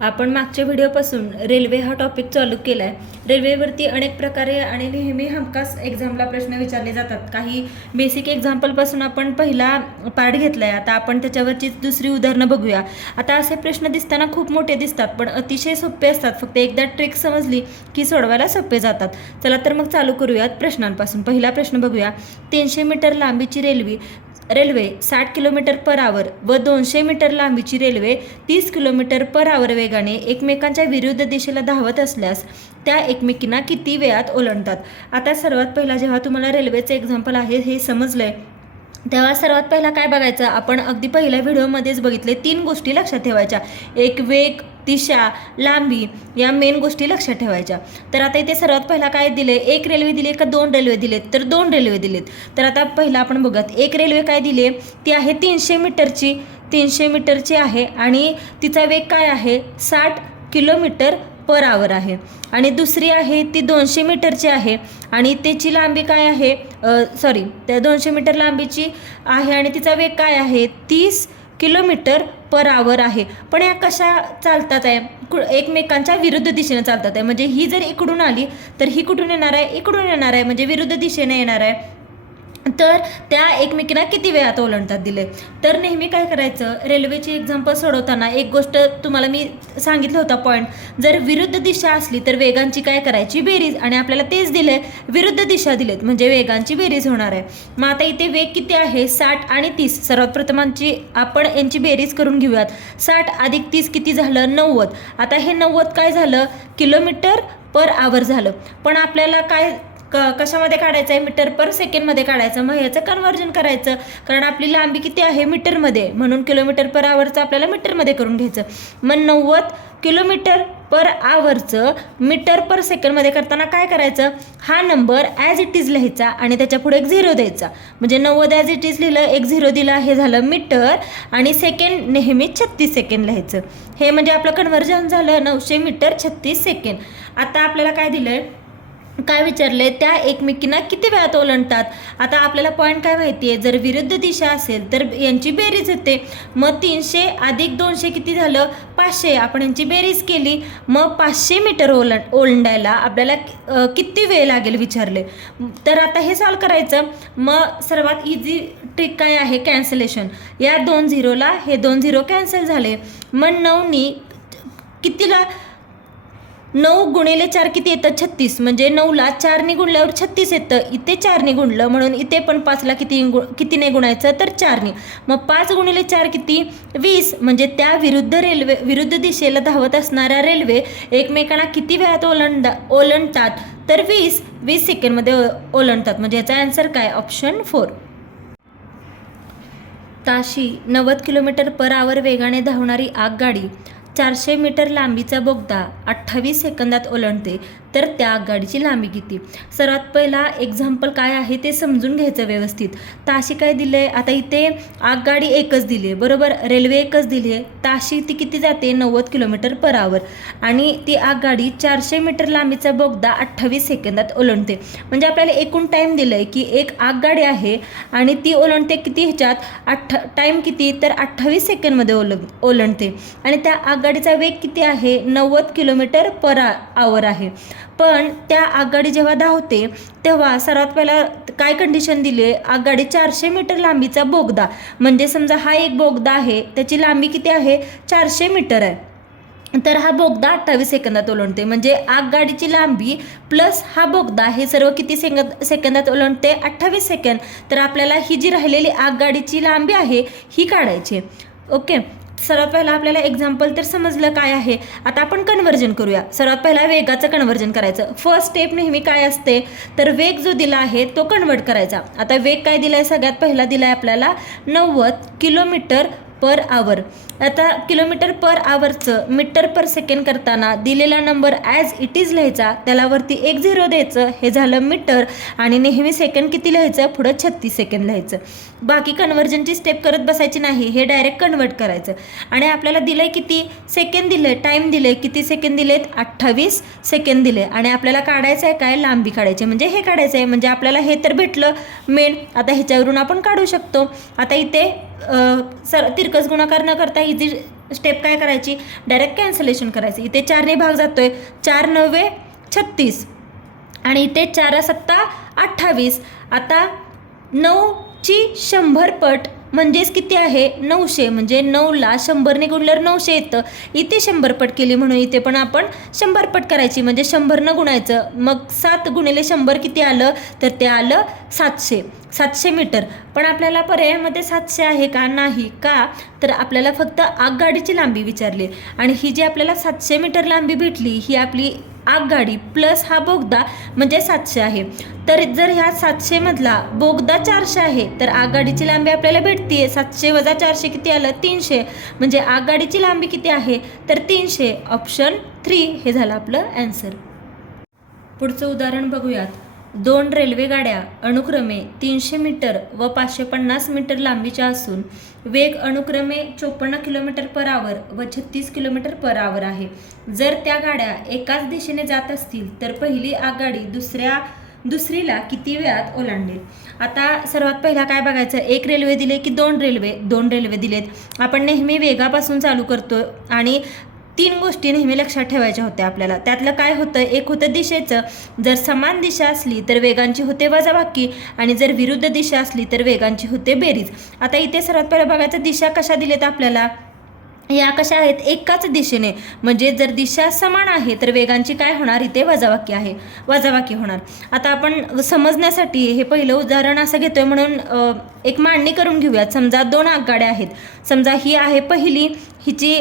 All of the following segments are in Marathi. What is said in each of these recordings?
आपण मागच्या व्हिडिओपासून रेल्वे हा टॉपिक चालू केला आहे रेल्वेवरती अनेक प्रकारे आणि नेहमी हमखास एक्झामला प्रश्न विचारले जातात. काही बेसिक एक्झाम्पलपासून आपण पहिला पार्ट घेतला आहे आता आपण त्याच्यावरचीच दुसरी उदाहरणं बघूया. आता असे प्रश्न दिसताना खूप मोठे दिसतात पण अतिशय सोपे असतात. फक्त एकदा ट्रिक समजली की सोडवायला सोपे जातात. चला तर मग चालू करूयात प्रश्नांपासून. पहिला प्रश्न बघूया. तीनशे मीटर लांबीची रेल्वे रेल्वे साठ किलोमीटर पर आवर व दोनशे मीटर लांबीची रेल्वे तीस किलोमीटर पर आवर वेगाने एकमेकांच्या विरुद्ध दिशेला धावत असल्यास त्या एकमेकींना किती वेळात ओलांडतात? आता सर्वात पहिला जेव्हा तुम्हाला रेल्वेचं एक्झाम्पल आहे हे समजलंय तेव्हा सर्वात पहिला काय बघायचं? आपण अगदी पहिल्या व्हिडिओमध्येच बघितले तीन गोष्टी लक्षात ठेवायच्या. एक वेग दिशा लांबी या मेन गोष्टी लक्षात ठेवायच्या. तर आता इथे सर्वात पहिला काय दिले? एक रेल्वे दिली का दोन रेल्वे दिलेत? तर दोन रेल्वे दिलेत. तर आता पहिला आपण बघत एक रेल्वे काय दिली? ती आहे तीनशे मीटरची. तीनशे मीटरची आहे आणि तिचा वेग काय आहे? साठ किलोमीटर पर आवर आहे. आणि दुसरी आहे ती दोनशे मीटरची आहे. आणि त्याची लांबी काय आहे? सॉरी त्या दोनशे मीटर लांबीची आहे आणि तिचा वेग काय आहे? तीस किलोमीटर पर आवर आहे. पण या कशा चालतात आहे? कु एकमेकांच्या विरुद्ध दिशेने चालतात आहे. म्हणजे ही जर इकडून आली तर ही कुठून येणार आहे? इकडून येणार आहे. म्हणजे विरुद्ध दिशेने येणार आहे. तर त्या एकमेकींना किती वेळात ओलांडतात दिले? तर नेहमी काय करायचं? रेल्वेची एक्झाम्पल सोडवताना एक गोष्ट तुम्हाला मी सांगितलं होता पॉईंट जर विरुद्ध दिशा असली तर वेगांची काय करायची? बेरीज. आणि आपल्याला तेच दिले विरुद्ध दिशा दिलेत. म्हणजे वेगांची बेरीज होणार आहे. मग आता इथे वेग किती आहे? साठ आणि तीस. सर्वात प्रथमांची आपण यांची बेरीज करून घेऊयात. साठ अधिक तीस किती झालं? नव्वद. आता हे नव्वद काय झालं? किलोमीटर पर आवर झालं. पण आपल्याला काय क कशामध्ये काढायचं आहे मीटर पर सेकंडमध्ये काढायचं. मग ह्याचं कन्वर्जन करायचं. कारण आपली लांबी किती आहे? मीटरमध्ये. म्हणून किलोमीटर पर आवरचं आपल्याला मीटरमध्ये करून घ्यायचं. मग नव्वद किलोमीटर पर आवरचं मीटर पर सेकंडमध्ये करताना काय करायचं? हा नंबर ॲज इट इज लिहायचा आणि त्याच्या पुढे एक झिरो द्यायचा. म्हणजे नव्वद ॲज इट इज लिहिलं एक झिरो दिला हे झालं मीटर आणि सेकंड नेहमी छत्तीस सेकंड लिहायचं. हे म्हणजे आपलं कन्वर्जन झालं नऊशे मीटर छत्तीस सेकंड आता आपल्याला काय दिलं आहे काय विचारले त्या एकमेकींना किती वेळात ओलंडतात? आता आपल्याला पॉईंट काय माहिती आहे जर विरुद्ध दिशा असेल तर यांची बेरीज होते. मग तीनशे अधिक दोनशे किती झालं? पाचशे. आपण यांची बेरीज केली. मग पाचशे मीटर ओलांड ओलंडायला आपल्याला किती वेळ लागेल विचारले? तर आता हे सॉल्व करायचं. मग सर्वात इझी ट्रिक काय आहे? कॅन्सलेशन या दोन झिरोला हे दोन झिरो कॅन्सल झाले. मग नऊनी कितीला नऊ गुणिले चार किती येतं? छत्तीस. म्हणजे नऊला चारने गुणल्यावर छत्तीस येतं. इथे चारने गुणलं म्हणून इथे पण पाचला किती गु कितीने गुणायचं तर चारने मग पाच गुणिले चार किती? वीस. म्हणजे त्या विरुद्ध रेल्वे विरुद्ध दिशेला धावत असणाऱ्या रेल्वे एकमेकांना किती वेळात ओलंडा ओलंडतात? तर वीस. वीस सेकंडमध्ये ओ- म्हणजे याचा आन्सर काय? ऑप्शन फोर ताशी नव्वद किलोमीटर पर आवर वेगाने धावणारी आगगाडी. चारशे मीटर लांबीचा बोगदा अठ्ठावीस सेकंदात ओलांडते तर त्या आगगाडीची लांबी किती? सर्वात पहिला एक्झाम्पल काय आहे ते समजून घ्यायचं व्यवस्थित. ताशी काय दिलं आहे आता इथे आगगाडी एकच दिली आहे बरोबर? रेल्वे एकच दिली आहे ताशी ती किती जाते? नव्वद किलोमीटर पर आवर आणि ती आगगाडी चारशे मीटर लांबीचा बोगदा अठ्ठावीस सेकंदात ओलांडते. म्हणजे आपल्याला एकूण टाईम दिलं आहे की एक आगगाडी आहे आणि ती ओलांडते किती ह्याच्यात? अठ्ठा टाईम किती? तर अठ्ठावीस सेकंडमध्ये ओल ओलांडते. आणि त्या आगगाडीचा वेग किती आहे? नव्वद किलोमीटर पर आवर आहे. पण त्या आगगाडी जेव्हा धावते तेव्हा सर्वात पहिला काय कंडिशन दिली? आहे आगगाडी चारशे मीटर लांबीचा बोगदा. म्हणजे समजा हा एक बोगदा आहे त्याची लांबी किती आहे? चारशे मीटर आहे. तर हा बोगदा अठ्ठावीस सेकंदात ओलांडते म्हणजे आगगाडीची लांबी प्लस हा बोगदा हे सर्व किती सेकंद सेकंदात ओलांडते अठ्ठावीस सेकंद तर आपल्याला ही जी राहिलेली आगगाडीची लांबी आहे ही काढायची ओके? सर्वात पहिला आपल्याला एक्झाम्पल तर समजलं काय आहे. आता आपण कन्वर्जन करूया. सर्वात पहिला वेगाचं कन्वर्जन करायचं. फर्स्ट स्टेप नेहमी काय असते? तर वेग जो दिला आहे तो कन्वर्ट करायचा. आता वेग काय दिला आहे सगळ्यात पहिला दिला आहे आपल्याला नव्वद किलोमीटर पर आवर आता किलोमीटर पर आवरचं मीटर पर सेकंड करताना दिलेला नंबर ॲज इट इज लिहायचा त्याला वरती एक झिरो द्यायचं हे झालं मीटर. आणि नेहमी सेकंड किती लिहायचं? पुढं छत्तीस सेकंड लिहायचं. बाकी कन्व्हर्जनची स्टेप करत बसायची नाही हे डायरेक्ट कन्वर्ट करायचं. आणि आपल्याला दिलं आहे किती? सेकंड दिलं आहे टाईम दिलं आहे किती सेकंड आहेत अठ्ठावीस सेकंड दिले. आणि आपल्याला काढायचं आहे काय? लांबी काढायची. म्हणजे हे काढायचं आहे. म्हणजे आपल्याला हे तर भेटलं. मेन आता ह्याच्यावरून आपण काढू शकतो. आता इथे सर तिरकस गुणाकार न करता ही जी स्टेप काय करायची? डायरेक्ट कॅन्सलेशन करायचं. इथे चारने भाग जातो आहे चार नव्वे छत्तीस. आणि इथे चार सत्ता अठ्ठावीस. आता नऊ ची शंभर पट म्हणजेच किती आहे? नऊशे. म्हणजे नऊला शंभरने गुणल्यावर नऊशे येतं. इथे शंभर पट केली म्हणून इथे पण आपण शंभर पट करायची. म्हणजे शंभरनं गुणायचं. मग सात गुणिले शंभर किती आलं? तर ते आलं सातशे. सातशे मीटर. पण आपल्याला पर्यायामध्ये सातशे आहे का? नाही. का? तर आपल्याला फक्त आगगाडीची लांबी विचारली. आणि ही जी आपल्याला सातशे मीटर लांबी भेटली ही आपली आगगाडी प्लस हा बोगदा म्हणजे सातशे आहे. तर जर ह्या सातशेमधला बोगदा चारशे आहे तर आगगाडीची लांबी आपल्याला भेटते सातशे वजा चारशे किती आलं? तीनशे. म्हणजे आगगाडीची लांबी किती आहे? तर तीनशे. ऑप्शन थ्री हे झालं आपलं ॲन्सर पुढचं उदाहरण बघूयात. दोन रेल्वे गाड्या अनुक्रमे तीनशे मीटर व पाचशे पन्नास मीटर लांबीच्या असून वेग अनुक्रमे चोपन्न किलोमीटर पर आवर व छत्तीस किलोमीटर पर आवर आहे. जर त्या गाड्या एकाच दिशेने जात असतील तर पहिली आगगाडी दुसऱ्या दुसरीला किती वेळात ओलांडेल? आता सर्वात पहिला काय बघायचं? एक रेल्वे दिले की दोन रेल्वे? दोन रेल्वे दिलेत. आपण नेहमी वेगापासून चालू करतो आणि तीन गोष्टी नेहमी लक्षात ठेवायच्या होत्या आपल्याला. त्यातलं काय होतं? एक होतं दिशेचं. जर समान दिशा असली तर वेगांची होते वजाबाकी आणि जर विरुद्ध दिशा असली तर वेगांची होते बेरीज. आता इथे सर्वात पहिलं बघायचं दिशा कशा दिलेत आपल्याला? या कशा आहेत? एकाच दिशेने. म्हणजे जर दिशा समान आहे तर वेगांची काय होणार? इथे वजावाकी आहे. वजावाकी होणार. आता आपण समजण्यासाठी हे पहिलं उदाहरण असं घेतोय म्हणून एक मांडणी करून घेऊयात. समजा दोन आगगाड्या आहेत. समजा ही आहे पहिली हिची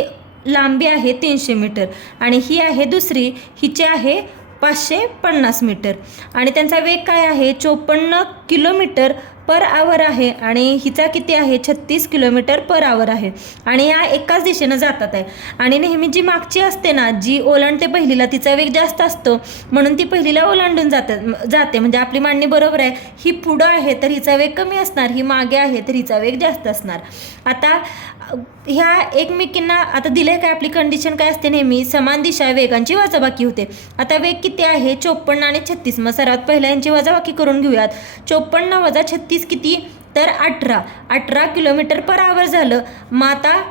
लांबी आहे तीनशे मीटर. आणि ही आहे दुसरी हिची आहे पाचशे पन्नास मीटर. आणि त्यांचा वेग काय आहे? चोपन्न किलोमीटर पर आवर आहे. आणि हिचा किती आहे? छत्तीस किलोमीटर पर आवर आहे. आणि या एकाच दिशेनं जातात आहे. आणि नेहमी जी मागची असते ना जी ओलांडते पहिलीला तिचा वेग जास्त असतो. म्हणून ती पहिलीला ओलांडून जाते जाते. म्हणजे आपली मांडणी बरोबर आहे. ही पुढं आहे तर हिचा वेग कमी असणार. ही मागे आहे तर हिचा वेग जास्त असणार. आता ह्या एकमेकींना आता दिले काय? आपली कंडिशन काय असते नेहमी? समान दिशा वेगांची वजाबाकी होते. आता वेग किती आहे? चोपन्न आणि छत्तीस. मग सर्वात पहिला यांची वजाबाकी करून घेऊयात. चोपन्न वजा छत्तीस किती? तर अठरा. अठरा किलोमीटर पर आवर झालं. मग आता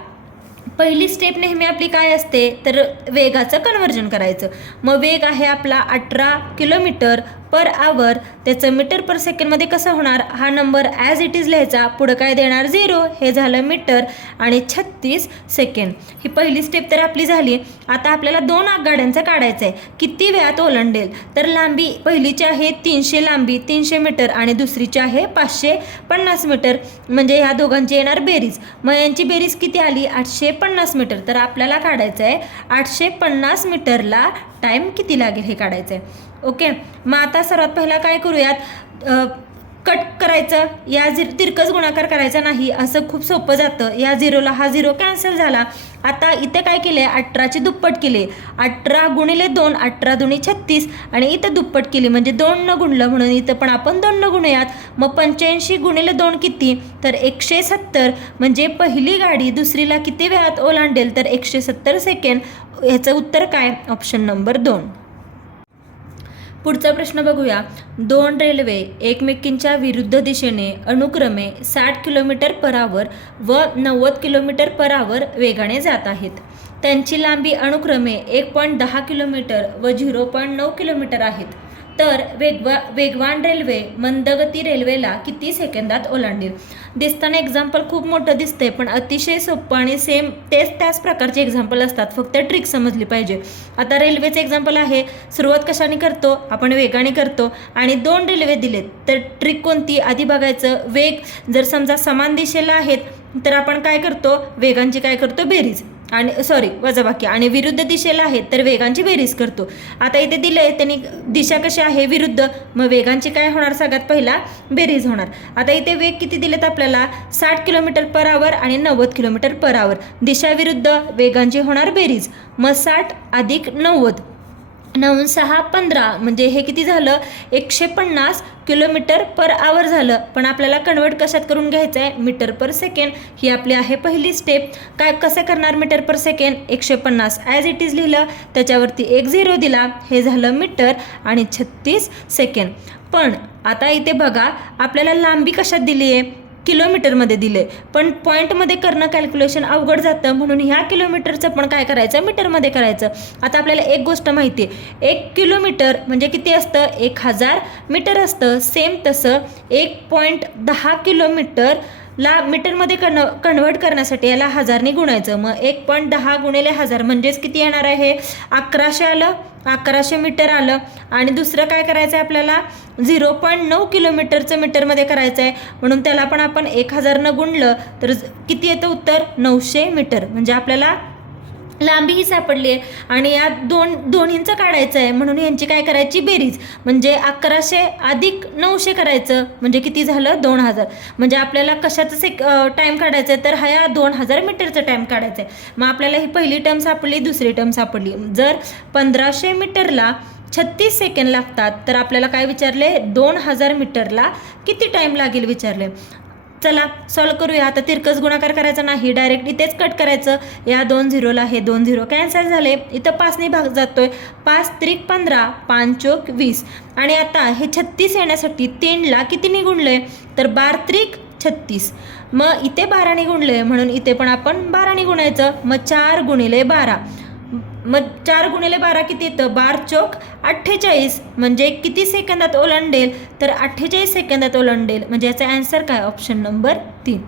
पहिली स्टेप नेहमी आपली काय असते? तर वेगाचं कन्वर्जन करायचं. मग वेग आहे आपला अठरा किलोमीटर. पर आवर त्याचं मीटर पर सेकंडमध्ये कसं होणार? हा नंबर ॲज इट इज लिहायचा. पुढं काय देणार? झिरो हे झालं मीटर आणि छत्तीस सेकंड ही पहिली स्टेप तर आपली झाली. आता आपल्याला दोन आगगाड्यांचा काढायचं आहे किती वेळात ओलंडेल? तर लांबी पहिलीची आहे तीनशे लांबी तीनशे मीटर आणि दुसरीची आहे पाचशे पन्नास मीटर. म्हणजे ह्या दोघांची येणार बेरीज. मग यांची बेरीज किती आली? आठशे पन्नास मीटर. तर आपल्याला काढायचं आहे आठशे पन्नास मीटरला टाईम किती लागेल हे काढायचं आहे ओके? मग आता सर्वात पहिला काय करूयात? कट करायचं. या झिर तिरकस गुणाकार करायचा नाही असं खूप सोपं जातं. या झिरोला हा झिरो कॅन्सल झाला. आता इथे काय केले अठराची दुप्पट केले. अठरा गुणिले दोन अठरा दुणी छत्तीस. आणि इथं दुप्पट केली. म्हणजे दोन न गुणलं म्हणून इथं पण आपण दोन न गुणूयात. मग पंच्याऐंशी गुणिले दोन किती? तर एकशे सत्तर. म्हणजे पहिली गाडी दुसरीला किती वेळात ओलांडेल? तर एकशे सत्तर सेकंड ह्याचं उत्तर काय? ऑप्शन नंबर दोन. पुढचा प्रश्न बघूया. दोन रेल्वे एकमेकींच्या विरुद्ध दिशेने अनुक्रमे साठ किलोमीटर पर आवर व नव्वद किलोमीटर पर आवर वेगाने जात आहेत. त्यांची लांबी अनुक्रमे एक पॉईंट दहा किलोमीटर व झिरो पॉईंट नऊ किलोमीटर आहेत. तर वेगवा वेगवान रेल्वे मंदगती रेल्वेला किती सेकंदात ओलांडेल? दिसताना एक्झाम्पल खूप मोठं दिसतंय पण अतिशय सोपं आणि सेम तेच त्याच प्रकारचे एक्झाम्पल असतात. फक्त ट्रिक समजली पाहिजे. आता रेल्वेचं एक्झाम्पल आहे सुरुवात कशाने करतो? आपण वेगाने करतो. आणि दोन रेल्वे दिलेत. तर ट्रिक कोणती? आधी बघायचं. वेग जर समजा समान दिशेला आहेत तर आपण काय करतो? वेगांची काय करतो? बेरीज. आणि सॉरी वजाबाकी. आणि विरुद्ध दिशेला आहेत तर वेगांची बेरीज करतो. आता इथे दिलं आहे त्यांनी दिशा कशी आहे विरुद्ध मग वेगांची काय होणार? सगळ्यात पहिला बेरीज होणार. आता इथे वेग किती दिलेत आपल्याला? साठ किलोमीटर पर आवर आणि नव्वद किलोमीटर पर आवर दिशा विरुद्ध वेगांची होणार बेरीज. मग साठ अधिक नव्वद. नऊ सहा पंधरा म्हणजे हे किती झालं? एकशे पन्नास किलोमीटर पर आवर झालं. पण आपल्याला कन्वर्ट कशात करून घ्यायचं आहे मीटर पर सेकंड. ही आपली आहे पहिली स्टेप. काय कसं करणार मीटर पर सेकंड? एकशे पन्नास. ॲज इट इज लिहिलं त्याच्यावरती एक झिरो दिला. हे झालं मीटर आणि छत्तीस सेकंड. पण आता इथे बघा आपल्याला लांबी कशात दिली आहे किलोमीटरमध्ये दिले. पण पॉईंटमध्ये करणं कॅल्क्युलेशन अवघड जातं. म्हणून ह्या किलोमीटरचं पण काय करायचं? मीटरमध्ये करायचं. आता आपल्याला एक गोष्ट माहिती आहे. एक किलोमीटर म्हणजे किती असतं? एक हजार मीटर असतं. सेम तसं एक पॉईंट दहा किलोमीटर ला मीटरमध्ये कन कन्वर्ट करण्यासाठी याला हजारने गुणायचं. मग एक पॉईंट दहा गुणिले हजार म्हणजेच किती येणार आहे? अकराशे आलं अकराशे मीटर आलं. आणि दुसरं काय करायचं आहे आपल्याला? झिरो पॉईंट नऊ किलोमीटरचं मीटरमध्ये करायचं आहे. म्हणून त्याला पण आपण एक हजारनं गुणलं तर किती येतं उत्तर? नऊशे मीटर. म्हणजे आपल्याला लांबीही सापडली आहे. आणि या दोन दोन्हींचं काढायचं आहे. म्हणून यांची काय करायची? बेरीज. म्हणजे अकराशे अधिक नऊशे करायचं. म्हणजे किती झालं? दोन हजार. म्हणजे आपल्याला कशाचं सेक टाईम काढायचं आहे? तर हा या दोन हजार मीटरचं टाईम काढायचं आहे. मग आपल्याला ही पहिली टर्म सापडली दुसरी टर्म सापडली. जर पंधराशे मीटरला छत्तीस सेकंड लागतात तर आपल्याला काय विचारले? दोन हजार मीटरला किती टाईम लागेल विचारले? चला सॉल्व करूया. आता तिरकस गुणाकार करायचा नाही डायरेक्ट इथेच कट करायचं. या दोन झिरोला हे दोन झिरो कॅन्सल झाले. इथं पाचने भाग जातोय. पाच त्रिक पंधरा पाच चोक वीस. आणि आता हे छत्तीस येण्यासाठी तीनला कितीने आहे तर बार त्रिक छत्तीस. मग इथे बाराने गुणले म्हणून इथे पण आपण बाराने गुणायचं मग चार गुणिले बारा. मग चार गुणिले बारा किती येतं? बार चौक अठ्ठेचाळीस. म्हणजे किती सेकंदात ओलांडेल? तर अठ्ठेचाळीस सेकंदात ओलांडेल. म्हणजे याचा अँसर काय? ऑप्शन नंबर तीन.